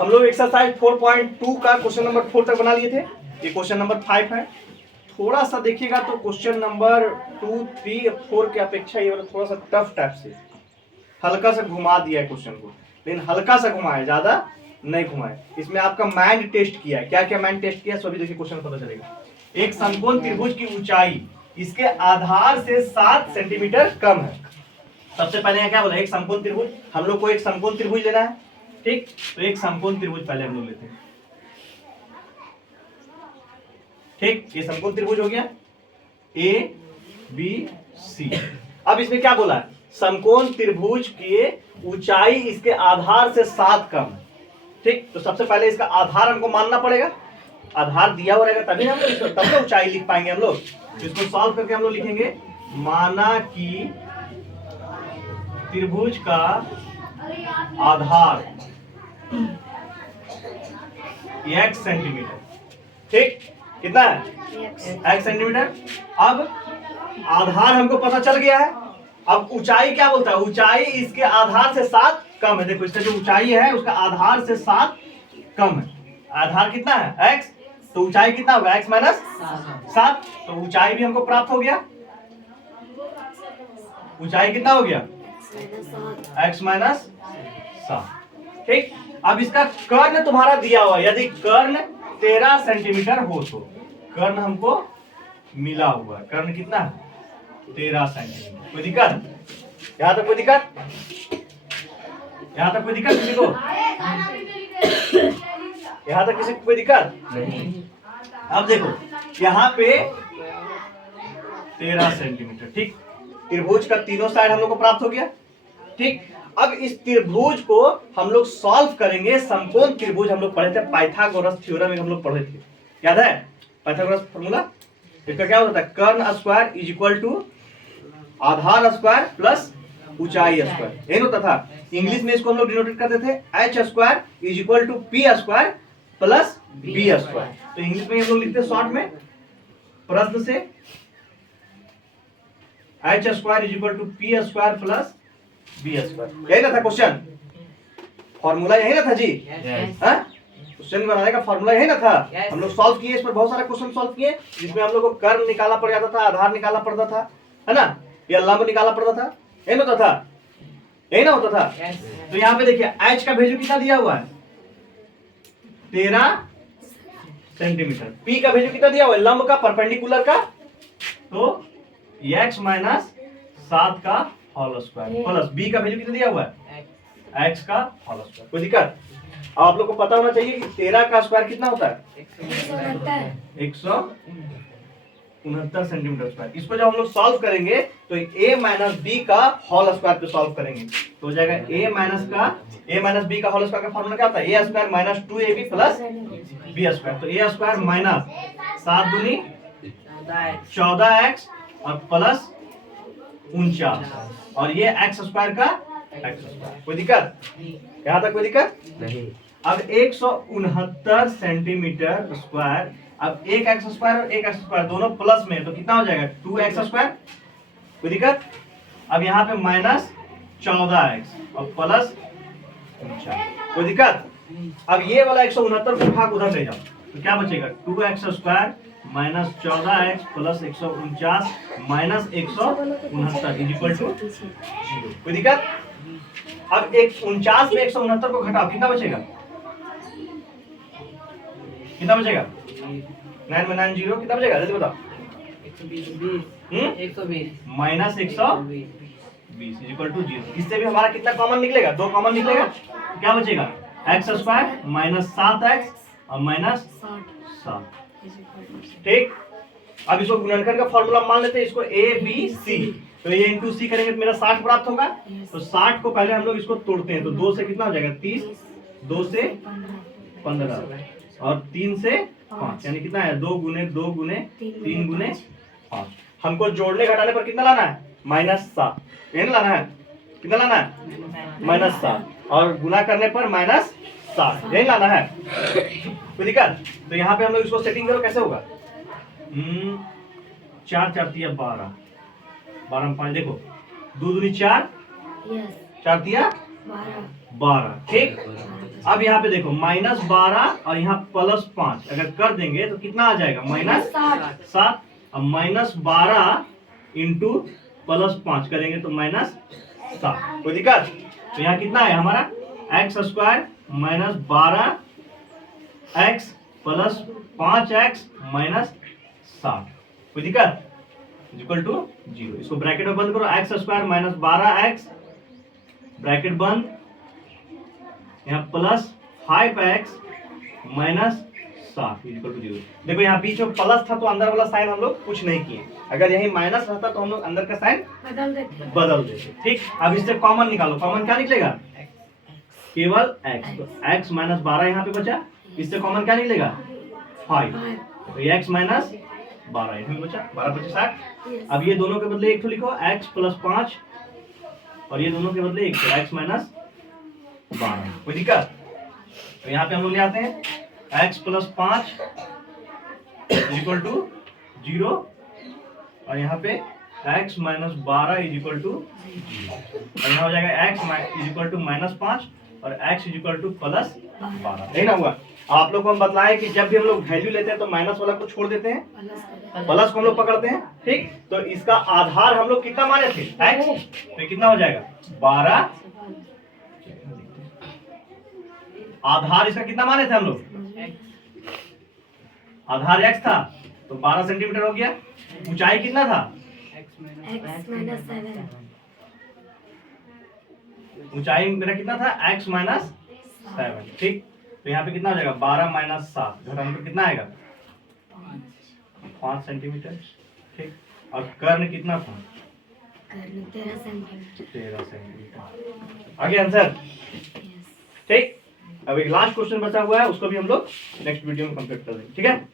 हम लोग एक्सरसाइज 4.2 का क्वेश्चन नंबर 4 तक बना लिए थे। ये क्वेश्चन नंबर 5 है। थोड़ा सा देखिएगा तो क्वेश्चन नंबर 2, 3, 4 के अपेक्षा ये वाला थोड़ा सा टफ टाइप से हल्का सा घुमा दिया है क्वेश्चन को, लेकिन हल्का सा घुमाया, ज्यादा नहीं घुमाए। इसमें आपका माइंड टेस्ट किया है। क्या क्या माइंड टेस्ट किया सभी देखिए क्वेश्चन पता चलेगा। एक समकोण त्रिभुज की ऊंचाई इसके आधार से 7 सेंटीमीटर कम है। सबसे पहले क्या बोला, एक समकोण त्रिभुज, हम लोग को एक समकोण त्रिभुज लेना है। ठीक, तो एक समकोण त्रिभुज पहले हम लोग लेते हैं। ठीक, ये समकोण त्रिभुज हो गया ए बी सी। अब इसमें क्या बोला है, समकोण त्रिभुज की ऊंचाई इसके आधार से 7 कम है। ठीक, तो सबसे पहले इसका आधार हमको मानना पड़ेगा। आधार दिया हुआ रहेगा तभी हम लोग तब तो ऊंचाई लिख पाएंगे हम लोग। तो इसको सॉल्व करके हम लोग लिखेंगे, माना कि त्रिभुज का आधार x सेंटीमीटर। ठीक, कितना है x सेंटीमीटर। अब आधार हमको पता चल गया है। अब ऊंचाई क्या बोलता है, ऊंचाई इसके आधार से 7 कम है। देखो इसका जो ऊंचाई है उसका आधार से 7 कम है। आधार कितना है x, तो ऊंचाई कितना होगा x माइनस 7। तो ऊंचाई भी हमको प्राप्त हो गया। ऊंचाई कितना हो गया x माइनस 7। ठीक, अब इसका कर्ण तुम्हारा दिया हुआ, यदि कर्ण 13 सेंटीमीटर हो तो कर्ण हमको मिला हुआ है। कर्ण कितना है 13 सेंटीमीटर। कोई दिक्कत, यहां तक कोई दिक्कत, यहां तक कोई दिक्कत किसी को, यहां तक किसी को कोई दिक्कत नहीं। अब देखो यहाँ पे 13 सेंटीमीटर। ठीक, त्रिभुज का तीनों साइड हम लोग को प्राप्त हो गया। ठीक, अब इस त्रिभुज को हम लोग सॉल्व करेंगे। समकोण त्रिभुज हम लोग पढ़े थे, पाइथागोरस थ्योरम में हम लोग पढ़े थे, याद है पाइथागोरस फार्मूला। इसका क्या होता है, कर्ण स्क्वायर इज इक्वल टू आधार स्क्वायर प्लस ऊंचाई स्क्वायर, यही होता था। इंग्लिश में इसको हम लोग डिनोटेट करते थे H square is equal to P square plus B square. तो इंग्लिश में हम लोग लिखते शॉर्ट में प्रश्न से H square is equal to P square plus B square. यही ना था क्वेश्चन, फॉर्मूला यही ना था जी। क्वेश्चन बनाने का फॉर्मूला यही ना था। हम लोग सॉल्व किए, इस पर बहुत सारे क्वेश्चन सॉल्व किए, जिसमें हम लोग को कर्ण निकालना पड़ जाता था, आधार निकालना पड़ता था, है ना, या लंब निकालना पड़ता था। यही ना होता था, यही ना होता था। तो यहाँ पे देखिए एच का वैल्यू कितना दिया हुआ है 13 सेंटीमीटर। पी का वैल्यू कितना दिया हुआ है लंब का, परपेंडिकुलर का, तो x माइनस 7 का होल स्क्वायर प्लस बी का वैल्यू कितना दिया हुआ है x का होल स्क्वायर। कोई दिक्कत। अब आप लोग को पता होना चाहिए कि 13 का स्क्वायर कितना होता है 169 सेंटीमीटर स्क्वायर। इसको जब हम लोग सॉल्व करेंगे तो a माइनस बी का होल स्क्वायर पे सॉल्व करेंगे तो हो जाएगा a माइनस बी का होल स्क्वायर का फॉर्मूला क्या होता है, a square minus 2ab plus b square. तो a स्क्वायर माइनस 7 दूनी 14x और प्लस 49 और ये x स्क्वायर का x स्क्वायर। कोई दिक्कत, यहाँ तक कोई दिक्कत नहीं। अब 169 सेंटीमीटर स्क्वायर, अब एक एक्स स्क्वायर और एक एक्स स्क्वायर दोनों प्लस में, तो कितना हो जाएगा 2x स्क्वायर। कोई दिक्कत। अब यहाँ पे माइनस 14x और प्लस 49। कोई दिक्कत। अब ये वाला 169 को उठा उधर ले जाओ तो क्या बचेगा 2x square minus 14x plus 149 minus 169 is equal to 0। कोई दिक्कत। अब 49 में 169 को घटाओ, कितना बचेगा, कितना बचेगा 9 में 9 0, कितना बचेगा जल्दी बताओ 120 माइनस 120 इज इक्वल टू 0। इससे भी हमारा कितना कॉमन निकलेगा, 2 कॉमन निकलेगा, क्या बचेगा x स्क्वायर माइनस 7x और माइनस 7। ठीक, अब इसको गुणनखंड का फॉर्मूला मान लेते हैं, इसको a b c, तो ये इंटू सी करेंगे तो मेरा 60 प्राप्त होगा। तो 60 को पहले हम लोग इसको तोड़ते हैं तो 2 से कितना हो जाएगा 30, 2 से 15 और 3 से 5, यानी कितना है 2 गुने 2 गुने 3 गुने 5। हमको जोड़ने घटाने पर कितना लाना है -7, यही लाना है, कितना लाना है -7 और गुना करने पर -7, यही लाना है। कोई दिक्कत। तो यहाँ पे हम लोग इसको सेटिंग करो, कैसे होगा 4 4 दिया 12, 12 में 5, देखो 2 दूनी 4, 4 दिया 12। ठीक, अब यहाँ पे देखो -12 और यहाँ +5 अगर कर देंगे तो कितना आ जाएगा -7। अब -12 इंटू +5 करेंगे तो -7। कोई दिक्कत? तो यहाँ कितना है हमारा x² -12 x प्लस 5x -7। कोई दिक्कत? Equal to 0। इसको ब्रैकेट में बंद करो, x² -12x ब्रैकेट बंद, यहाँ प्लस 5x -7 इक्वल टू 0। देखो यहाँ बीच में प्लस था तो अंदर वाला साइन हम लोग कुछ नहीं किए, अगर यही माइनस रहता तो हम लोग अंदर का साइन बदल देते। ठीक, अब इससे कॉमन निकालो, कॉमन क्या निकलेगा? केवल x। तो x -12 यहाँ पे बचा, इससे कॉमन क्या निकलेगा? 5। तो x -12 इसमें बचा, 12 × 60। अब ये दोनों के बदले एक तो लिखो x + 5 और ये दोनों के बदले एक तो x -12। कोई दिक्कत? तो यहाँ पे हम लोग ले आते हैं x + 5 इक्वल टू 0 और यहाँ पे x -12 इक्वल टू 0 और यहाँ हो जाएगा x इक्वल टू -5 और x इक्वल टू +12। नहीं ना हुआ? आप लोग को हम बतलाए कि जब भी हम लोग वैल्यू लेते हैं तो माइनस वाला को छोड़ देते हैं, प्लस को हम लोग पकड़ते हैं। ठीक, तो इसका आधार हम लोग कितना माने थे? x। तो कितना हो जाएगा? 12। आधार इसका कितना माने थे हम लोग? आधार x था तो 12 सेंटीमीटर हो गया। ऊंचाई कितना था? ऊंचाई मेरा कितना था? x -7। ठीक, तो यहाँ पे कितना हो जाएगा? 12 - 7 घटाने पर कितना आएगा? 5 सेंटीमीटर। ठीक, और कर्ण कितना था? 13 सेंटीमीटर। आगे आंसर। ठीक, अब एक लास्ट क्वेश्चन बचा हुआ है, उसको भी हम लोग नेक्स्ट वीडियो में कंप्लीट कर देंगे। ठीक है।